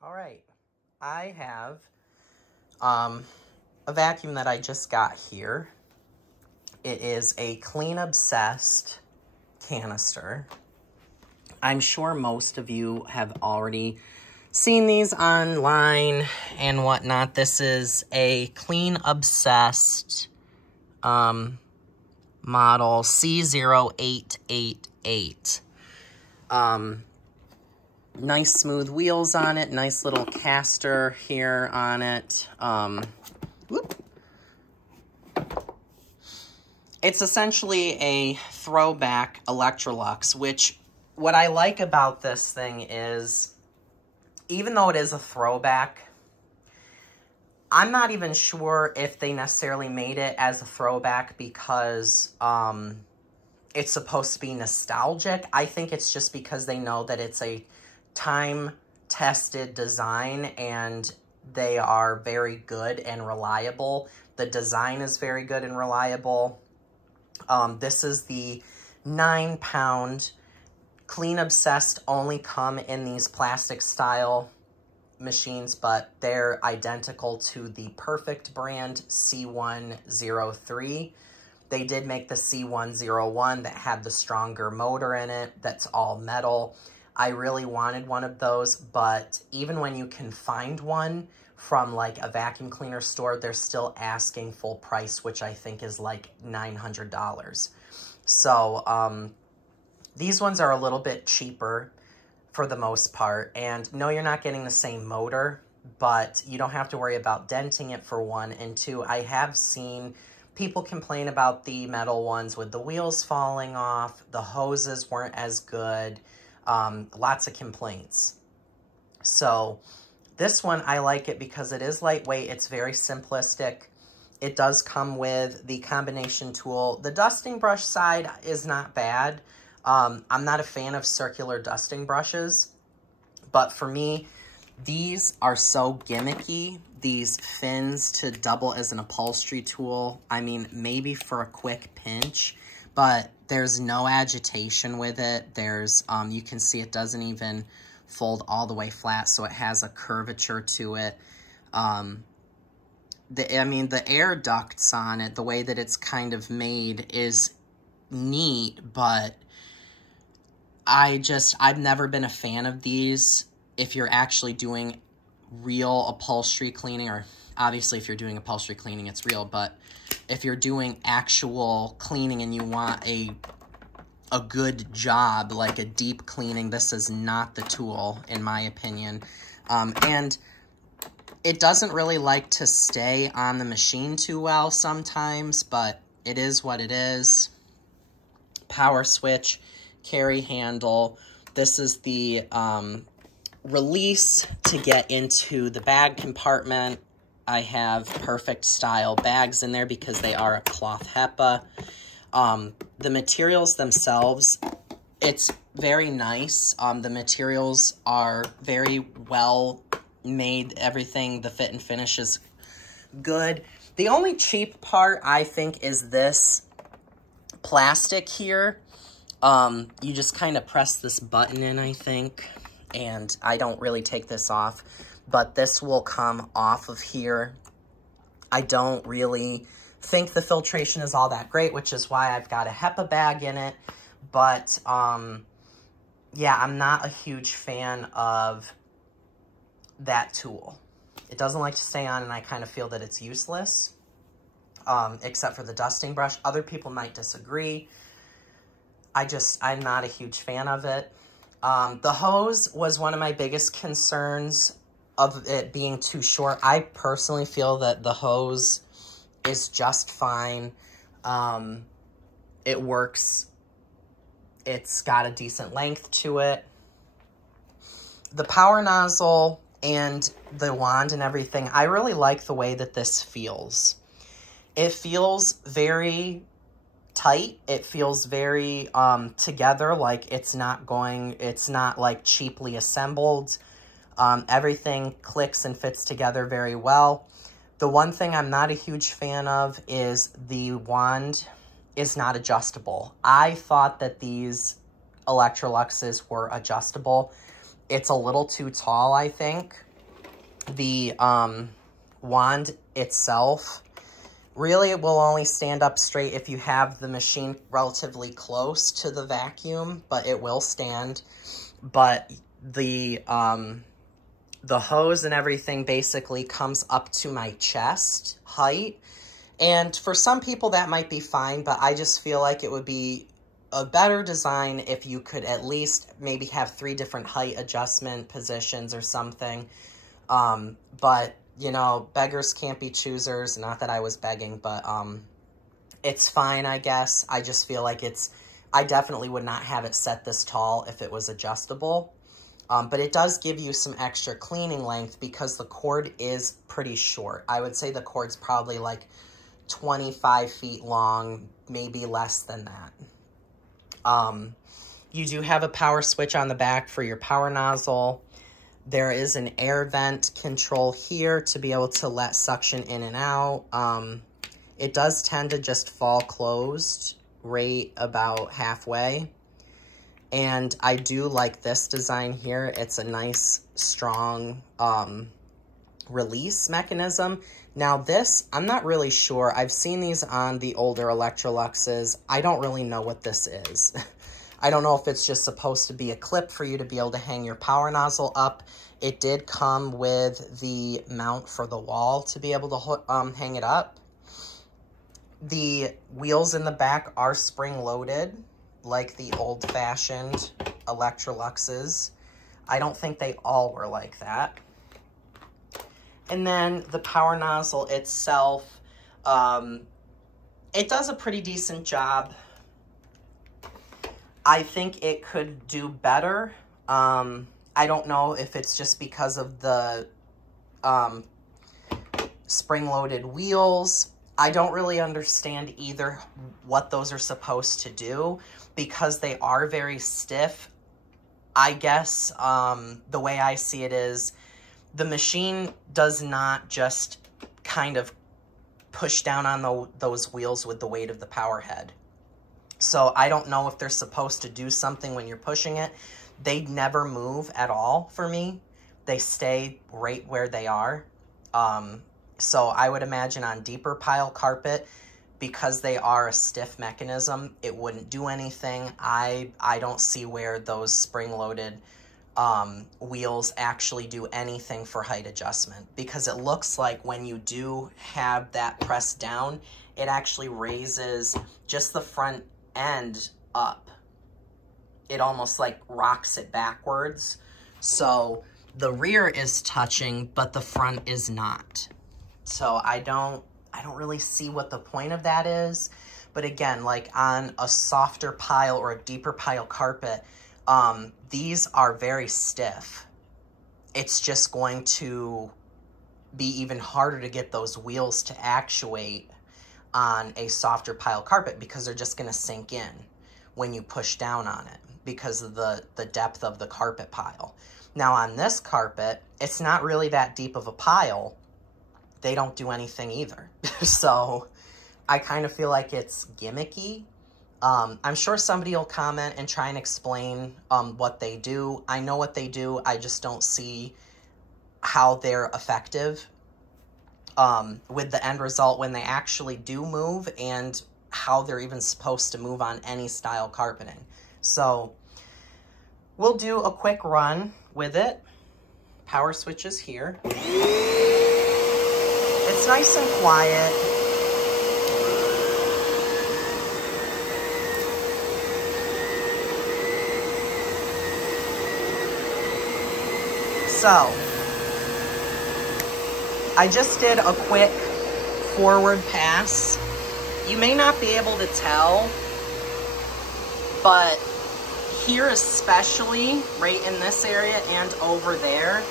All right, I have a vacuum that I just got here. It is a Clean Obsessed canister. I'm sure most of you have already seen these online and whatnot. This is a Clean Obsessed model C0888. Nice smooth wheels on it, nice little caster here on it. It's essentially a throwback Electrolux, which what I like about this thing is, even though it is a throwback, I'm not even sure if they necessarily made it as a throwback because it's supposed to be nostalgic. I think it's just because they know that it's a time-tested design and they are very good and reliable. The design is very good and reliable. This is the 9-pound. Clean Obsessed only come in these plastic style machines, but they're identical to the Perfect brand C103. They did make the C101 that had the stronger motor in it, that's all metal. I really wanted one of those, but even when you can find one from like a vacuum cleaner store, they're still asking full price, which I think is like $900. So these ones are a little bit cheaper for the most part. And no, you're not getting the same motor, but you don't have to worry about denting it for one. And two, I have seen people complain about the metal ones with the wheels falling off. The hoses weren't as good. Lots of complaints. So this one, I like it because it is lightweight. It's very simplistic. It does come with the combination tool. The dusting brush side is not bad. I'm not a fan of circular dusting brushes, but for me, these are so gimmicky. These fins to double as an upholstery tool. I mean, maybe for a quick pinch, but there's no agitation with it. There's, you can see it doesn't even fold all the way flat, so it has a curvature to it. I mean, the air ducts on it, the way that it's kind of made is neat, but I've never been a fan of these if you're actually doing real upholstery cleaning, or obviously if you're doing upholstery cleaning, it's real, but if you're doing actual cleaning and you want a good job, like a deep cleaning, this is not the tool, in my opinion. And it doesn't really like to stay on the machine too well sometimes, but it is what it is. Power switch, carry handle. This is the release to get into the bag compartment. I have Perfect style bags in there because they are a cloth HEPA. The materials themselves, it's very nice. The materials are very well made. Everything, the fit and finish is good. The only cheap part, I think, is this plastic here. You just kind of press this button in, I think, and I don't really take this off, but this will come off of here. I don't really think the filtration is all that great, which is why I've got a HEPA bag in it, but, yeah, I'm not a huge fan of that tool. It doesn't like to stay on, and I kind of feel that it's useless, except for the dusting brush. Other people might disagree. I'm not a huge fan of it. The hose was one of my biggest concerns of it being too short. I personally feel that the hose is just fine. It works. It's got a decent length to it. The power nozzle and the wand and everything, I really like the way that this feels. It feels very tight. It feels very together, like it's not like cheaply assembled. Everything clicks and fits together very well. The one thing I'm not a huge fan of is the wand is not adjustable. I thought that these Electroluxes were adjustable. It's a little too tall, I think. The wand itself really will only stand up straight if you have the machine relatively close to the vacuum, but it will stand. But the hose and everything basically comes up to my chest height. And for some people that might be fine, but I just feel like it would be a better design if you could at least maybe have 3 different height adjustment positions or something. But, you know, beggars can't be choosers. Not that I was begging, but it's fine, I guess. I just feel like I definitely would not have it set this tall if it was adjustable. But it does give you some extra cleaning length because the cord is pretty short. I would say the cord's probably like 25 feet long, maybe less than that. You do have a power switch on the back for your power nozzle. There is an air vent control here to be able to let suction in and out. It does tend to just fall closed right about halfway. And I do like this design here. It's a nice, strong release mechanism. Now this, I'm not really sure. I've seen these on the older Electroluxes. I don't really know what this is. I don't know if it's just supposed to be a clip for you to be able to hang your power nozzle up. It did come with the mount for the wall to be able to hang it up. The wheels in the back are spring-loaded, like the old-fashioned Electroluxes. I don't think they all were like that. And then the power nozzle itself, it does a pretty decent job. I think it could do better. I don't know if it's just because of the spring-loaded wheels. I don't really understand either what those are supposed to do because they are very stiff. I guess the way I see it is the machine does not just kind of push down on those wheels with the weight of the power head. So I don't know if they're supposed to do something when you're pushing it. They never move at all for me. They stay right where they are. So I would imagine on deeper pile carpet, because they are a stiff mechanism, it wouldn't do anything. I don't see where those spring-loaded wheels actually do anything for height adjustment, because it looks like when you do have that pressed down, it actually raises just the front end up. It almost like rocks it backwards. So the rear is touching, but the front is not. So I don't really see what the point of that is. But again, like on a softer pile or a deeper pile carpet, these are very stiff. It's just going to be even harder to get those wheels to actuate on a softer pile carpet because they're just going to sink in when you push down on it because of the depth of the carpet pile. Now on this carpet, it's not really that deep of a pile. They don't do anything either. So I kind of feel like it's gimmicky. I'm sure somebody will comment and try and explain what they do. I know what they do. I just don't see how they're effective with the end result when they actually do move and how they're even supposed to move on any style carpeting. So we'll do a quick run with it. Power switch is here. It's nice and quiet. So, I just did a quick forward pass. You may not be able to tell, but here especially, right in this area and over there,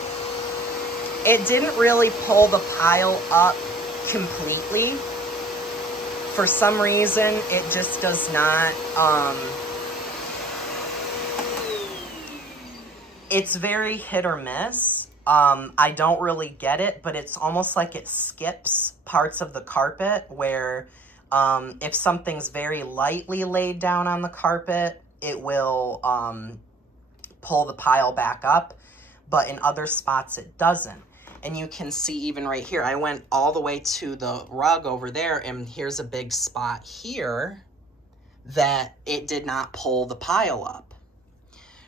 it didn't really pull the pile up completely. For some reason, it just does not, it's very hit or miss. I don't really get it, but it's almost like it skips parts of the carpet where if something's very lightly laid down on the carpet, it will pull the pile back up, but in other spots it doesn't. And you can see even right here, I went all the way to the rug over there, and here's a big spot here that it did not pull the pile up.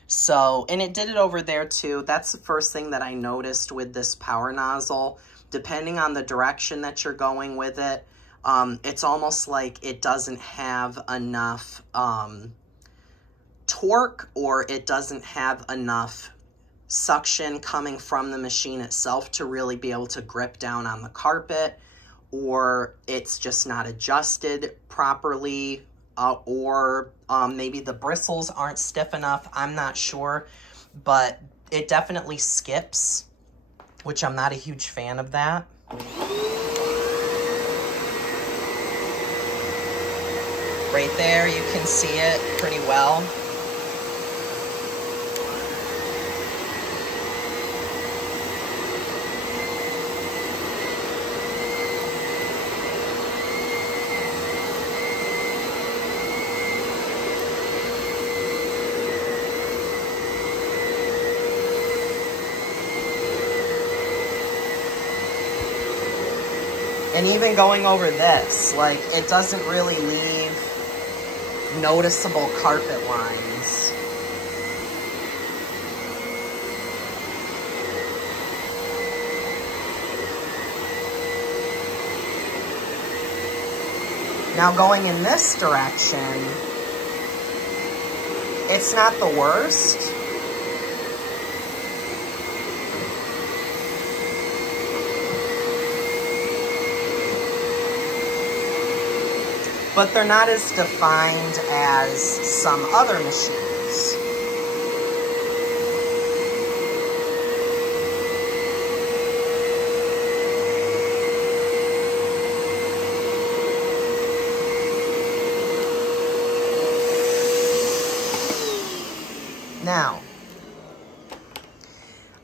So, and it did it over there too. That's the first thing that I noticed with this power nozzle. Depending on the direction that you're going with it, it's almost like it doesn't have enough torque, or it doesn't have enough suction coming from the machine itself to really be able to grip down on the carpet, or it's just not adjusted properly, or maybe the bristles aren't stiff enough. I'm not sure, but it definitely skips, which I'm not a huge fan of that. Right there, you can see it pretty well. And even going over this, like, it doesn't really leave noticeable carpet lines. Now going in this direction, it's not the worst. But they're not as defined as some other machines. Now,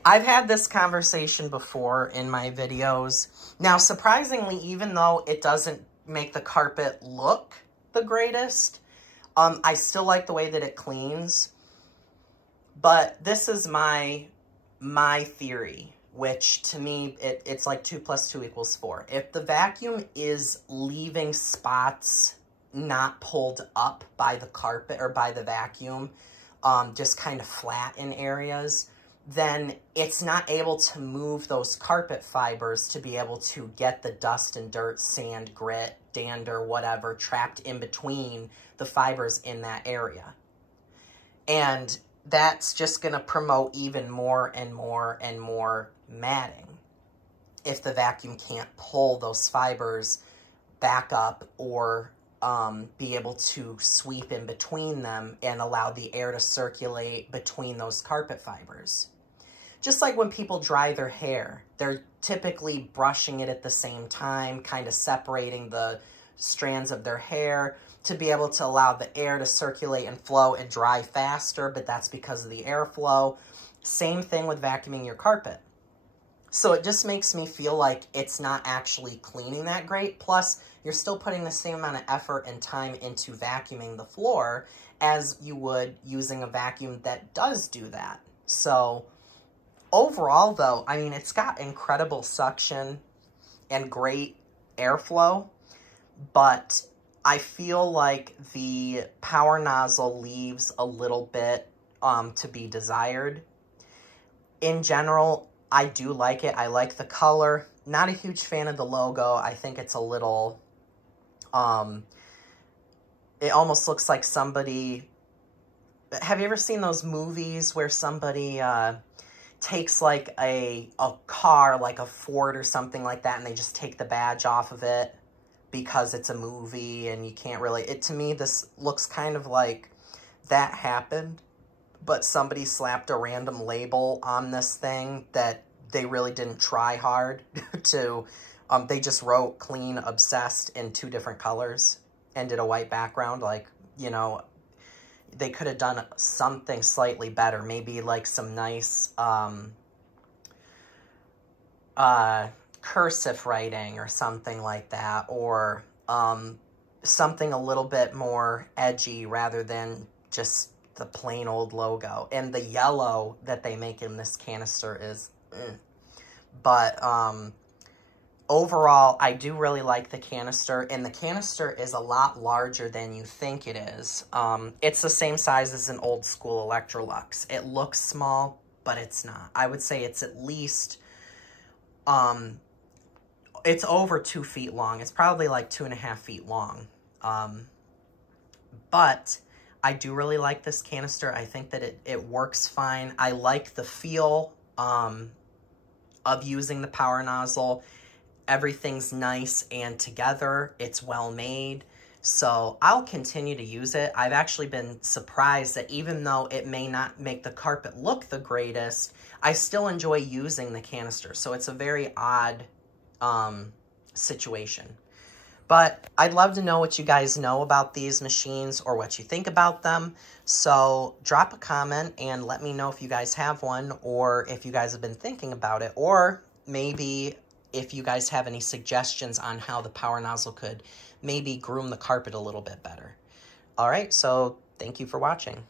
I've had this conversation before in my videos. Now, surprisingly, even though it doesn't make the carpet look the greatest, I still like the way that it cleans. But this is my theory, which to me, it's like 2 + 2 = 4. If the vacuum is leaving spots not pulled up by the carpet or by the vacuum, just kind of flat in areas, then it's not able to move those carpet fibers to be able to get the dust and dirt, sand, grit, dander, whatever, trapped in between the fibers in that area. And that's just going to promote even more and more and more matting if the vacuum can't pull those fibers back up or be able to sweep in between them and allow the air to circulate between those carpet fibers. Just like when people dry their hair, they're typically brushing it at the same time, kind of separating the strands of their hair to be able to allow the air to circulate and flow and dry faster, but that's because of the airflow. Same thing with vacuuming your carpet. So it just makes me feel like it's not actually cleaning that great. Plus, you're still putting the same amount of effort and time into vacuuming the floor as you would using a vacuum that does do that. So overall, though, I mean, it's got incredible suction and great airflow, but I feel like the power nozzle leaves a little bit to be desired. In general, I do like it. I like the color. Not a huge fan of the logo. I think it's a little, it almost looks like somebody, have you ever seen those movies where somebody takes like a car, like a Ford or something like that, and they just take the badge off of it because it's a movie and you can't really, to me, this looks kind of like that happened, but somebody slapped a random label on this thing that they really didn't try hard to, they just wrote clean, obsessed in 2 different colors and did a white background. Like, you know, they could have done something slightly better. Maybe like some nice cursive writing or something like that, or something a little bit more edgy rather than just the plain old logo. And the yellow that they make in this canister is But overall, I do really like the canister, and the canister is a lot larger than you think it is. It's the same size as an old school Electrolux. It looks small, but it's not. I would say it's at least, it's over 2 feet long. It's probably like 2.5 feet long. But I do really like this canister. I think that it works fine. I like the feel of using the power nozzle. Everything's nice and together. It's well made. So I'll continue to use it. I've actually been surprised that even though it may not make the carpet look the greatest, I still enjoy using the canister. So it's a very odd situation. But I'd love to know what you guys know about these machines or what you think about them. So drop a comment and let me know if you guys have one, or if you guys have been thinking about it, or maybe if you guys have any suggestions on how the power nozzle could maybe groom the carpet a little bit better. All right, so thank you for watching.